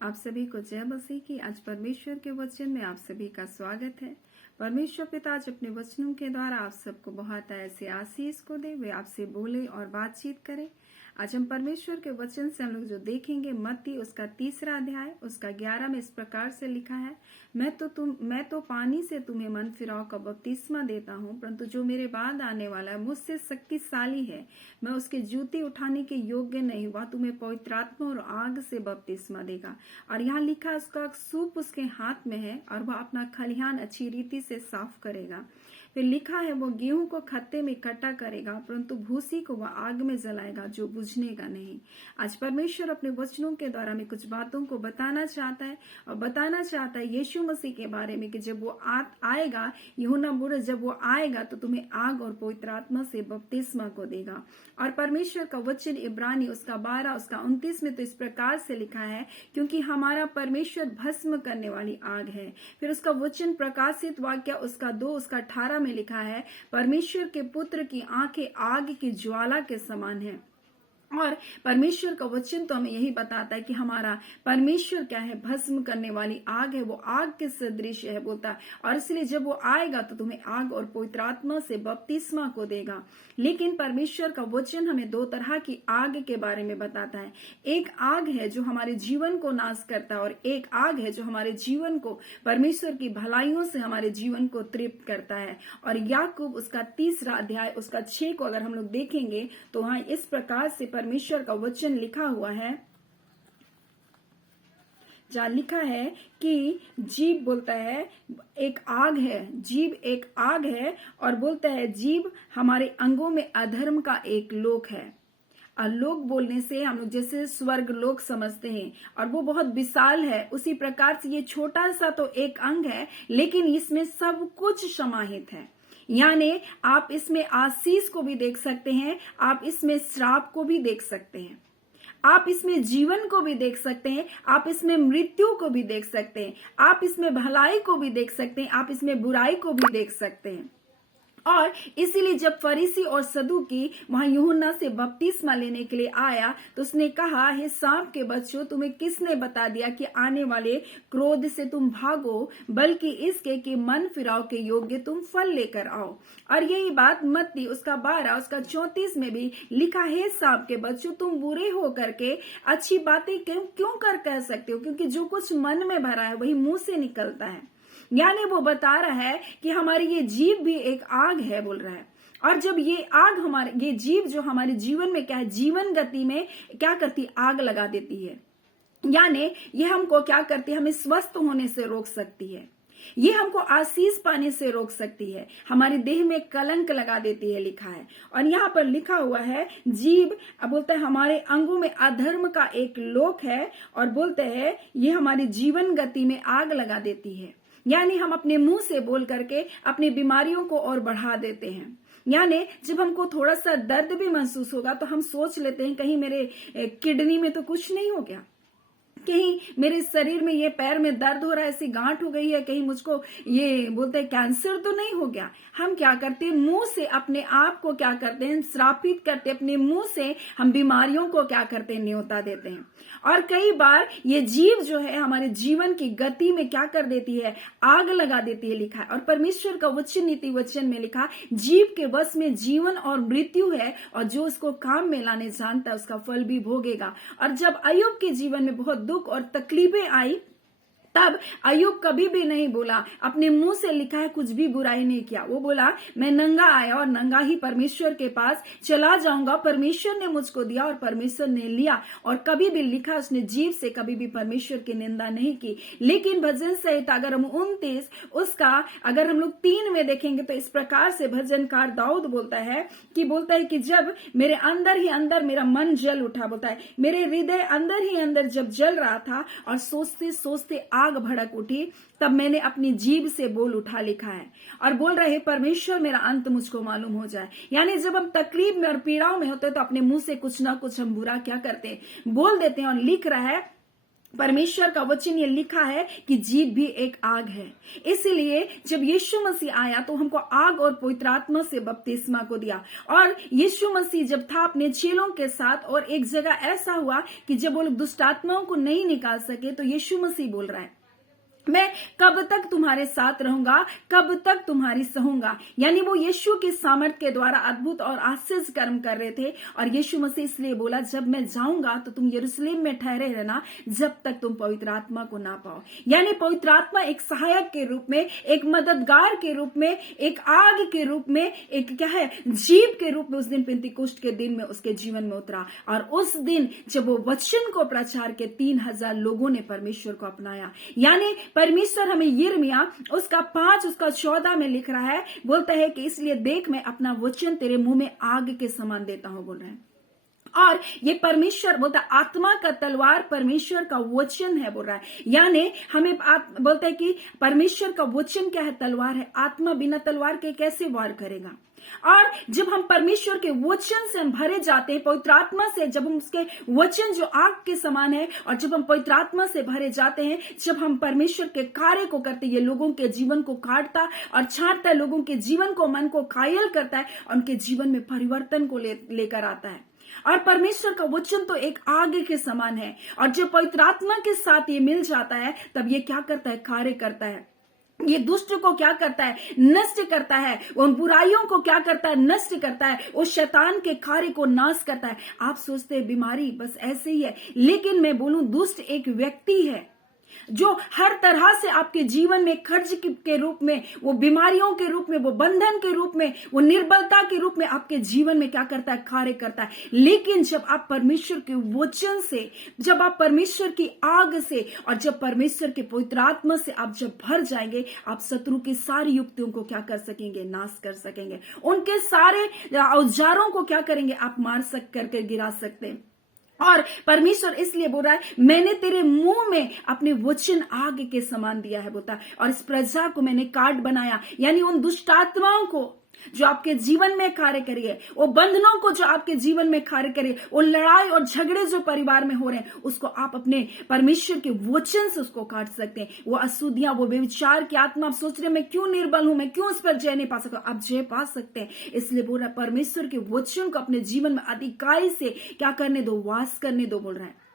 आप सभी को जय मसीह की। आज परमेश्वर के वचन में आप सभी का स्वागत है। परमेश्वर पिता आज अपने वचनों के द्वारा आप सबको बहुत ऐसे आशीष को दे, वे आपसे बोले और बातचीत करें। आज हम परमेश्वर के वचन से हम लोग जो देखेंगे मत्ती उसका 3 अध्याय उसका 11 में इस प्रकार से लिखा है, मैं तो पानी से तुम्हें मन फिराव का बपतिस्मा देता हूँ, परंतु जो मेरे बाद आने वाला है मुझसे शक्तिशाली है, मैं उसके जूते उठाने के योग्य नहीं, वह तुम्हें पवित्र आत्मा और आग से बपतिस्मा देगा। और यहाँ लिखा उसका सूप उसके हाथ में है और वह अपना खलिहान अच्छी रीति से साफ करेगा। फिर लिखा है वो गेहूं को खत्ते में इकट्ठा करेगा, परंतु भूसी को वह आग में जलाएगा जो बुझने का नहीं। आज परमेश्वर अपने वचनों के द्वारा में कुछ बातों को बताना चाहता है और बताना चाहता है यीशु मसीह के बारे में कि जब वो आएगा, यूहन्ना बोले जब वो आएगा तो तुम्हें आग और पवित्र आत्मा से बपतिस्मा को देगा। और परमेश्वर का वचन इब्रानी उसका 12 उसका 29 में तो इस प्रकार से लिखा है, क्योंकि हमारा परमेश्वर भस्म करने वाली आग है। फिर उसका वचन प्रकाशित वाक्य उसका 2 उसका 18 में लिखा है, परमेश्वर के पुत्र की आंखें आग की ज्वाला के समान है। और परमेश्वर का वचन तो हमें यही बताता है कि हमारा परमेश्वर क्या है, भस्म करने वाली आग है, वो आग के सदृश है बोलता है। और इसलिए जब वो आएगा तो तुम्हें आग और पवित्र आत्मा से बपतिस्मा को देगा। लेकिन परमेश्वर का वचन हमें 2 तरह की आग के बारे में बताता है। एक आग है जो हमारे जीवन को नाश करता है और एक आग है जो हमारे जीवन को परमेश्वर की भलाइयों से हमारे जीवन को तृप्त करता है। और याकूब उसका 3 अध्याय उसका 6 को अगर हम लोग देखेंगे तो वहां इस प्रकार से परमेश्वर का वचन लिखा हुआ है, जहाँ लिखा है कि जीव बोलता है एक आग है, जीव एक आग है और बोलता है जीव हमारे अंगों में अधर्म का एक लोक है। और लोक बोलने से हम लोग जैसे स्वर्ग लोक समझते हैं और वो बहुत विशाल है, उसी प्रकार से ये छोटा सा तो एक अंग है, लेकिन इसमें सब कुछ समाहित है। यानी आप इसमें आशीष को भी देख सकते हैं, आप इसमें श्राप को भी देख सकते हैं, आप इसमें जीवन को भी देख सकते हैं, आप इसमें मृत्यु को भी देख सकते हैं, आप इसमें भलाई को भी देख सकते हैं, आप इसमें बुराई को भी देख सकते हैं। और इसीलिए जब फरीसी और सदूकी वहां यूहन्ना से बपतिस्मा लेने के लिए आया तो उसने कहा, हे सांप के बच्चों, तुम्हें किसने बता दिया कि आने वाले क्रोध से तुम भागो, बल्कि इसके कि मन फिराव के योग्य तुम फल लेकर आओ। और यही बात मत्ती उसका 12 उसका 34 में भी लिखा है, सांप के बच्चों, तुम बुरे हो करके अच्छी बातें क्यों कह सकते हो, क्योंकि जो कुछ मन में भरा है वही मुंह से निकलता है। यानी वो बता रहा है कि हमारी ये जीव भी एक आग है बोल रहा है। और जब ये आग ये जीव जो हमारे जीवन में क्या है, जीवन गति में क्या करती, आग लगा देती है। यानी ये हमको क्या करती है, हमें स्वस्थ होने से रोक सकती है, ये हमको आशीष पाने से रोक सकती है, हमारे देह में कलंक लगा देती है, लिखा है। और यहाँ पर लिखा हुआ है जीव बोलते हैं हमारे अंगों में अधर्म का एक लोक है और बोलते हैं ये हमारी जीवन गति में आग लगा देती है। यानी हम अपने मुंह से बोल करके अपनी बीमारियों को और बढ़ा देते हैं। यानी जब हमको थोड़ा सा दर्द भी महसूस होगा तो हम सोच लेते हैं कहीं मेरे किडनी में तो कुछ नहीं हो गया, कहीं मेरे शरीर में ये पैर में दर्द हो रहा है, ऐसी गांठ हो गई है, कहीं मुझको ये बोलते हैं कैंसर तो नहीं हो गया। हम क्या करते हैं, मुंह से अपने आप को क्या करते हैं, श्रापित करते हैं, अपने मुंह से हम बीमारियों को क्या करते हैं, न्योता देते हैं। और कई बार ये जीव जो है हमारे जीवन की गति में क्या कर देती है, आग लगा देती है, लिखा है। और परमेश्वर का वचन नीति वचन में लिखा, जीव के वश में जीवन और मृत्यु है और जो उसको काम में लाने जानता है उसका फल भी भोगेगा। और जब अय्यूब के जीवन में बहुत दुख और तकलीफें आई तब अय्यूब कभी भी नहीं बोला, अपने मुंह से लिखा है कुछ भी बुराई नहीं किया। वो बोला मैं नंगा आया और नंगा ही परमेश्वर के पास चला जाऊंगा, परमेश्वर ने मुझको दिया और परमेश्वर ने लिया। और कभी भी लिखा उसने जीव से कभी भी परमेश्वर की निंदा नहीं की। लेकिन भजन संहिता अगर हम 29 उसका अगर हम लोग 3 में देखेंगे तो इस प्रकार से भजनकार दाऊद बोलता है कि जब मेरे अंदर ही अंदर मेरा मन जल उठा, बोलता है मेरे हृदय अंदर ही अंदर जब जल रहा था और सोचते सोचते आग भड़क उठी, तब मैंने अपनी जीभ से बोल उठा, लिखा है। और बोल रहे परमेश्वर मेरा अंत मुझको मालूम हो जाए। यानी जब हम तकलीफ में और पीड़ाओं में होते हैं तो अपने मुंह से कुछ ना कुछ हम बुरा क्या करते हैं, बोल देते हैं। और लिख रहा है परमेश्वर का वचन ये लिखा है कि जीभ भी एक आग है। इसलिए जब यीशु मसीह आया तो हमको आग और पवित्र आत्मा से बपतिस्मा को दिया। और यीशु मसीह जब था अपने चेलों के साथ, और एक जगह ऐसा हुआ कि जब वो लोग दुष्ट आत्माओं को नहीं निकाल सके तो यीशु मसीह बोल रहा है, मैं कब तक तुम्हारे साथ रहूंगा, कब तक तुम्हारी सहूंगा। यानी वो यीशु की सामर्थ के द्वारा अद्भुत और आश्चर्य कर्म कर रहे थे। और यीशु मसीह इसलिए बोला, जब मैं जाऊंगा तो तुम यरूशलेम में ठहरे रहना जब तक तुम पवित्र आत्मा को ना पाओ। यानी पवित्र आत्मा एक सहायक के रूप में, एक मददगार के रूप में, एक आग के रूप में, एक क्या है, जीव के रूप में उस दिन पेंतीकोस्ट के दिन में उसके जीवन में उतरा। और उस दिन जब वो वचन को प्रचार के 3000 लोगों ने परमेश्वर को अपनाया। यानी परमेश्वर हमें यिर्मयाह उसका 5 उसका 14 में लिख रहा है, बोलता है कि इसलिए देख मैं अपना वचन तेरे मुंह में आग के समान देता हूं, बोल रहे हैं। और ये परमेश्वर बोलता है आत्मा का तलवार परमेश्वर का वचन है, बोल रहा है। यानी हमें बोलता है कि परमेश्वर का वचन क्या है, तलवार है। आत्मा बिना तलवार के कैसे वार करेगा। और जब हम परमेश्वर के वचन से हम भरे जाते हैं, पवित्र आत्मा से, जब हम उसके वचन जो आग के समान है, और जब हम पवित्र आत्मा से भरे जाते हैं, जब हम परमेश्वर के कार्य को करते हैं, ये लोगों के जीवन को काटता और छांटता है, लोगों के जीवन को, मन को घायल करता है और उनके जीवन में परिवर्तन को लेकर आता है। और परमेश्वर का वचन तो एक आग के समान है। और जब पवित्र आत्मा के साथ ये मिल जाता है, तब ये क्या करता है, कार्य करता है। ये दुष्ट को क्या करता है, नष्ट करता है। उन बुराइयों को क्या करता है, नष्ट करता है। उस शैतान के कार्य को नाश करता है। आप सोचते हैं बीमारी बस ऐसे ही है, लेकिन मैं बोलूं दुष्ट एक व्यक्ति है जो हर तरह से आपके जीवन में खर्च के रूप में, वो बीमारियों के रूप में, वो बंधन के रूप में, वो निर्बलता के रूप में आपके जीवन में क्या करता है, कार्य करता है। लेकिन जब आप परमेश्वर के वचन से, जब आप परमेश्वर की आग से, और जब परमेश्वर के पवित्र आत्मा से आप जब भर जाएंगे, आप शत्रु की सारी युक्तियों को क्या कर सकेंगे, नाश कर सकेंगे। उनके सारे औजारों को क्या करेंगे, आप मार करके गिरा सकते हैं। और परमेश्वर इसलिए बोल रहा है, मैंने तेरे मुंह में अपने वचन आग के समान दिया है, बोलता है। और इस प्रजा को मैंने काट बनाया। यानी उन दुष्ट आत्माओं को जो आपके जीवन में कार्य करिए, वो बंधनों को जो आपके जीवन में कार्य करिए, वो लड़ाई और झगड़े जो परिवार में हो रहे हैं, उसको आप अपने परमेश्वर के वचन से उसको काट सकते हैं। वो अशुद्धियां, वो व्यभिचार की आत्मा, आप सोच रहे मैं क्यों निर्बल हूं, मैं क्यों उस पर जय नहीं पा सकता, आप जय पा सकते हैं। इसलिए बोल रहा है परमेश्वर के वचन को अपने जीवन में अधिकाई से क्या करने दो, वास करने दो, बोल रहा है।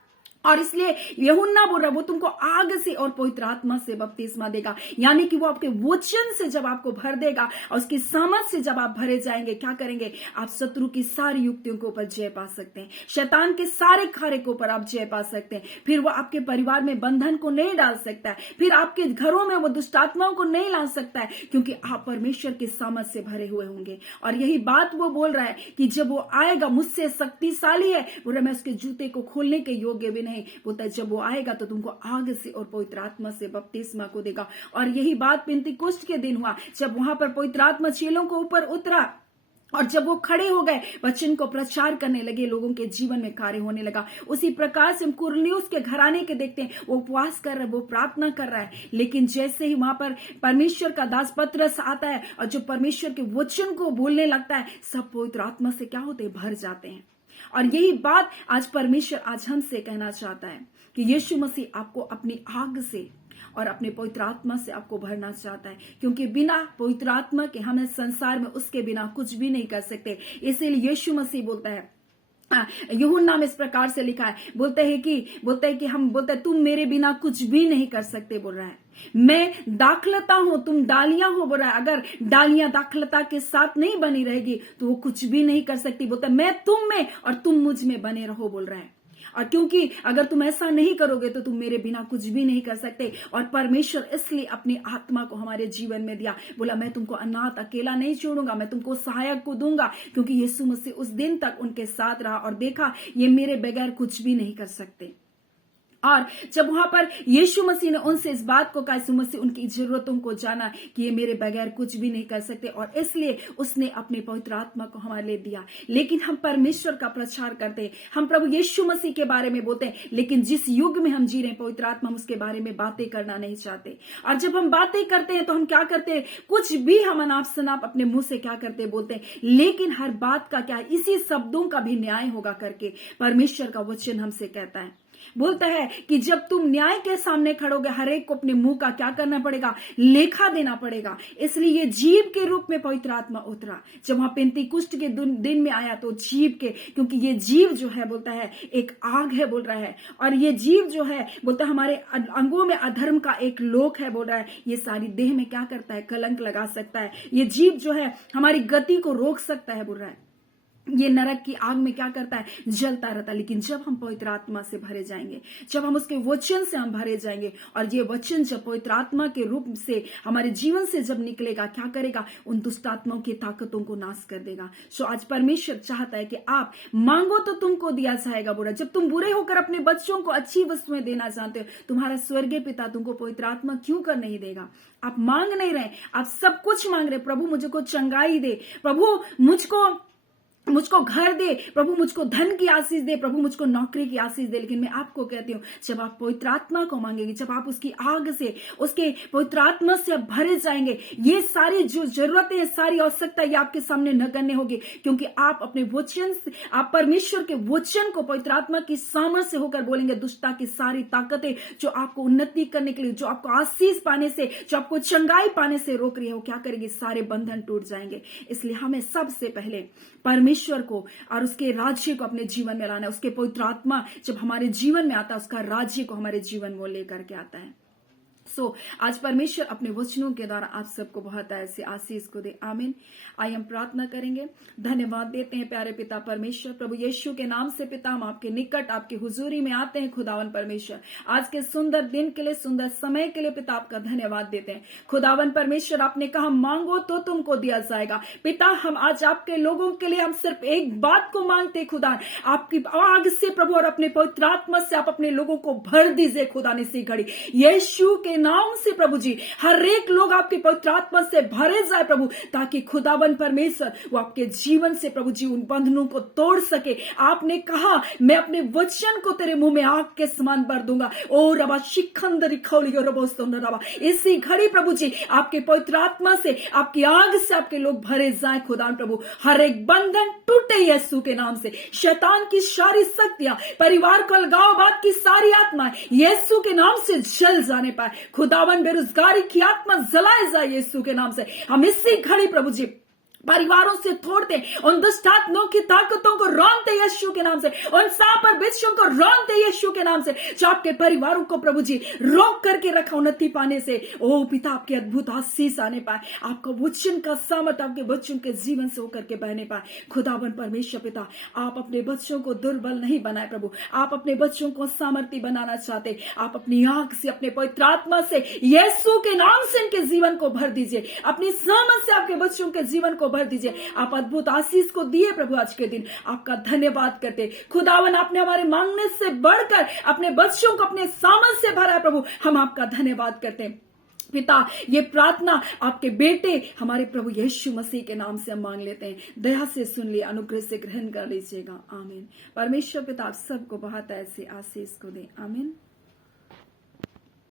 और इसलिए यूहन्ना बोल रहा है वो तुमको आग से और पवित्र आत्मा से बपतिस्मा देगा। यानी कि वो आपके वचन से जब आपको भर देगा और उसकी समझ से जब आप भरे जाएंगे, क्या करेंगे, आप शत्रु की सारी युक्तियों के ऊपर जय पा सकते हैं, शैतान के सारे कार्य के ऊपर आप जय पा सकते हैं। फिर वो आपके परिवार में बंधन को नहीं डाल सकता है, फिर आपके घरों में वो दुष्ट आत्माओं को नहीं ला सकता है, क्योंकि आप परमेश्वर की समझ से भरे हुए होंगे। और यही बात वो बोल रहा है कि जब वो आएगा, मुझसे शक्तिशाली है, बोल रहा मैं उसके जूते को खोलने के योग्य भी नहीं, बोलता है जब वो आएगा तो तुमको आग से और पवित्र आत्मा से बपतिस्मा को देगा। और यही बात पेंतीकोस्ट के दिन हुआ, जब वहां पर पवित्र आत्मा चेलों को ऊपर उतरा और जब वो खड़े हो गए, वचन को प्रचार करने लगे, लोगों के जीवन में कार्य होने लगा। उसी प्रकार से हम कुरनेलियुस के घराने के देखते हैं, वो उपवास कर रहा है, वो प्रार्थना कर रहा है, लेकिन जैसे ही वहां पर परमेश्वर का दास पतरस आता है और जो परमेश्वर के वचन को बोलने लगता है, सब पवित्र आत्मा से क्या होते हैं, भर जाते हैं। और यही बात आज परमेश्वर आज हमसे कहना चाहता है कि यीशु मसीह आपको अपनी आग से और अपने पवित्र आत्मा से आपको भरना चाहता है, क्योंकि बिना पवित्र आत्मा के हम इस संसार में उसके बिना कुछ भी नहीं कर सकते। इसीलिए यीशु मसीह बोलता है, यूहन्ना में इस प्रकार से लिखा है, बोलते हैं कि हम बोलते हैं तुम मेरे बिना कुछ भी नहीं कर सकते, बोल रहा है। मैं दाखलता हूं, तुम डालियां हो, बोल रहा है। अगर डालियां दाखलता के साथ नहीं बनी रहेगी तो वो कुछ भी नहीं कर सकती। बोलता है मैं तुम में और तुम मुझ में बने रहो, बोल रहा है। और क्योंकि अगर तुम ऐसा नहीं करोगे तो तुम मेरे बिना कुछ भी नहीं कर सकते। और परमेश्वर इसलिए अपनी आत्मा को हमारे जीवन में दिया, बोला मैं तुमको अनाथ अकेला नहीं छोड़ूंगा, मैं तुमको सहायक को दूंगा, क्योंकि यीशु मसीह उस दिन तक उनके साथ रहा और देखा ये मेरे बगैर कुछ भी नहीं कर सकते। और जब वहां पर यीशु मसीह ने उनसे इस बात को कहा, यीशु मसीह उनकी जरूरतों को जाना कि ये मेरे बगैर कुछ भी नहीं कर सकते, और इसलिए उसने अपने पवित्र आत्मा को हमारे लिए दिया। लेकिन हम परमेश्वर का प्रचार करते हैं, हम प्रभु यीशु मसीह के बारे में बोलते हैं, लेकिन जिस युग में हम जी रहे हैं पवित्र आत्मा, हम उसके बारे में बातें करना नहीं चाहते। और जब हम बातें करते हैं तो हम क्या करते हैं, कुछ भी हम अनाप शनाप अपने मुंह से क्या करते हैं, बोलते हैं, लेकिन हर बात का क्या इसी शब्दों का भी न्याय होगा करके परमेश्वर का वचन हमसे कहता है। बोलता है कि जब तुम न्याय के सामने खड़ोगे, हर एक को अपने मुंह का क्या करना पड़ेगा, लेखा देना पड़ेगा। इसलिए ये जीव के रूप में पवित्र आत्मा उतरा। जब वहां पेंतीकुस्त के दिन में आया तो जीव के, क्योंकि ये जीव जो है बोलता है एक आग है बोल रहा है, और ये जीव जो है बोलता है हमारे अंगों में अधर्म का एक लोक है बोल रहा है। ये सारी देह में क्या करता है, कलंक लगा सकता है। ये जीव जो है हमारी गति को रोक सकता है बोल रहा है। ये नरक की आग में क्या करता है, जलता रहता है। लेकिन जब हम पवित्र आत्मा से भरे जाएंगे, जब हम उसके वचन से हम भरे जाएंगे, और ये वचन जब पवित्र आत्मा के रूप से हमारे जीवन से जब निकलेगा, क्या करेगा, उन दुष्ट आत्माओं की ताकतों को नाश कर देगा। सो आज परमेश्वर चाहता है कि आप मांगो तो तुमको दिया जाएगा बुरा। जब तुम बुरे होकर अपने बच्चों को अच्छी वस्तुएं देना चाहते हो, तुम्हारा स्वर्गीय पिता तुमको पवित्र आत्मा क्यों कर नहीं देगा? आप मांग नहीं रहे, आप सब कुछ मांग रहे। प्रभु मुझको चंगाई दे, प्रभु मुझको घर दे, प्रभु मुझको धन की आशीष दे, प्रभु मुझको नौकरी की आशीष दे। लेकिन मैं आपको कहती हूँ, जब आप पवित्र आत्मा को मांगेंगे, जब आप उसकी आग से, उसके पवित्र आत्मा से आप भरे जाएंगे, ये सारी जो जरूरतें, सारी आवश्यकता ये आपके सामने नगण्य होगी। क्योंकि आप अपने वचन से, आप परमेश्वर के वचन को पवित्र आत्मा की सामर्थ से होकर बोलेंगे। दुष्टता की सारी ताकतें जो आपको उन्नति करने के लिए, जो आपको आशीष पाने से, जो आपको चंगाई पाने से रोक रही है, वो क्या करेगी, सारे बंधन टूट जाएंगे। इसलिए हमें सबसे पहले परमेश्वर को और उसके राज्य को अपने जीवन में लाना है। उसके पवित्र आत्मा जब हमारे जीवन में आता है, उसका राज्य को हमारे जीवन में लेकर के आता है। आज परमेश्वर अपने वचनों के द्वारा आप सबको बहुत ऐसे आशीष को दे। आमीन। आइए हम प्रार्थना करेंगे। धन्यवाद देते हैं प्यारे पिता परमेश्वर, प्रभु यीशु के नाम से पिता हम आपके निकट, आपकी हुजूरी में आते हैं। खुदावन परमेश्वर, आज के सुंदर दिन के लिए, सुंदर समय के लिए पिता आपका धन्यवाद देते हैं। खुदावन परमेश्वर, आपने कहा मांगो तो तुमको दिया जाएगा। पिता हम आज आपके लोगों के लिए हम सिर्फ एक बात को मांगते, खुदा आपकी आग से प्रभु और अपने पवित्र आत्मा से आप अपने लोगों को भर दीजिए। खुदा ने सी घड़ी यीशु के नाम से प्रभु जी, हर एक लोग आपकी पवित्र आत्मा से भरे जाए प्रभु, ताकि खुदावन परमेश्वर वो आपके जीवन से प्रभु जी उन बंधनों को तोड़ सके। आपने कहा मैं अपने वचन को तेरे मुंह में आग के समान भर दूंगा। ओ रबा शिखंदरी खौली रबो रबा, इसी घड़ी प्रभु जी आपके पवित्र आत्मा से, आपकी आग से आपके लोग भरे जाए। खुदा प्रभु हर एक बंधन टूटे यीशु के नाम से। शैतान की सारी शक्तियां, परिवार को अलगाववाद की सारी आत्माएं यीशु के नाम से जल जाने पाए। खुदावन बेरोजगारी की आत्मा जलाए जाए यीशु के नाम से। हम इसी घड़ी प्रभु जी परिवारों से तोड़ते, उन दुष्ट आत्माओं की ताकतों को रौंदते यीशु के नाम से, उन सांप और बिच्छुओं को रौंदते यीशु के नाम से, जो आपके परिवारों को प्रभु जी रोक करके रखा उन्नति पाने से। ओ पिता आपके अद्भुत आशीष आने पाए, आपका वचन का सामर्थ्य आपके बच्चों के जीवन से होकर के बहने पाए। खुदावन परमेश्वर पिता, आप अपने बच्चों को दुर्बल नहीं बनाए प्रभु, आप अपने बच्चों को सामर्थ्य बनाना चाहते। आप अपनी आंख से, अपने पवित्र आत्मा से यीशु के नाम से इनके जीवन को भर दीजिए। अपनी सामर्थ से आपके बच्चों के जीवन को भर दीजिए। आप अद्भुत आशीष को दिए प्रभु। आज के दिन आपका धन्यवाद करते। खुदावन आपने हमारे मांगने से बढ़कर अपने बच्चों को अपने सामर्थ से भरा है प्रभु, हम आपका धन्यवाद करते हैं। पिता ये प्रार्थना आपके बेटे हमारे प्रभु यीशु मसीह के नाम से हम मांग लेते हैं। दया से सुन लिए, अनुग्रह से ग्रहण कर लीजिएगा। आमीन। परमेश्वर पिता आप सबको बहुत ऐसे आशीष को दे। आमीन।